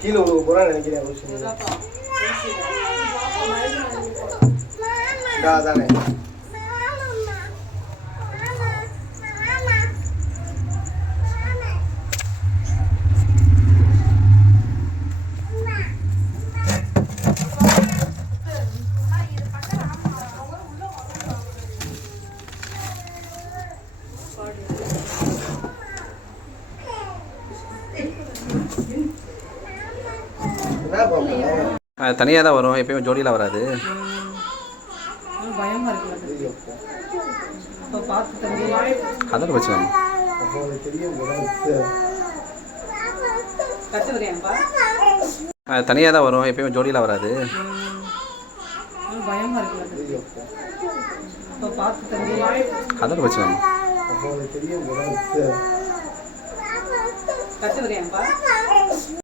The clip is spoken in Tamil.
கீழே உழுக போறான்னு நினைக்கிறேன் ஒரு அது தனியாக தான் வரும் எப்பயும் ஜோடியில் வராது. பயமா இருக்குல்ல இப்போ பார்த்து தம்பி கதர் வச்சுக்கணும் அது தனியாக தான் வரும் எப்பயும் ஜோடியில் வராது. பயமா இருக்குல்ல இப்போ பார்த்து தம்பி கதர் வச்சுக்கணும் கத்து உனக்கு